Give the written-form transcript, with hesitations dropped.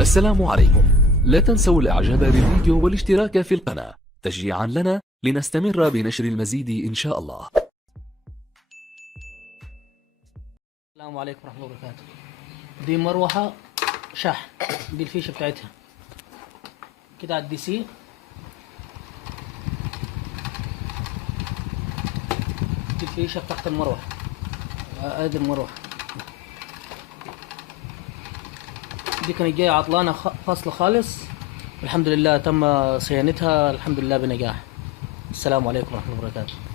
السلام عليكم. لا تنسوا الاعجاب بالفيديو والاشتراك في القناة تشجيعا لنا لنستمر بنشر المزيد ان شاء الله. السلام عليكم ورحمة الله وبركاته. دي مروحة شحن، دي الفيشة بتاعتها كده على الدي سي. دي الفيشة بتاعت المروحة، ادي المروحة دي كانت جاية عطلانة فاصلة خالص، الحمد لله تم صيانتها الحمد لله بنجاح. السلام عليكم ورحمة الله وبركاته.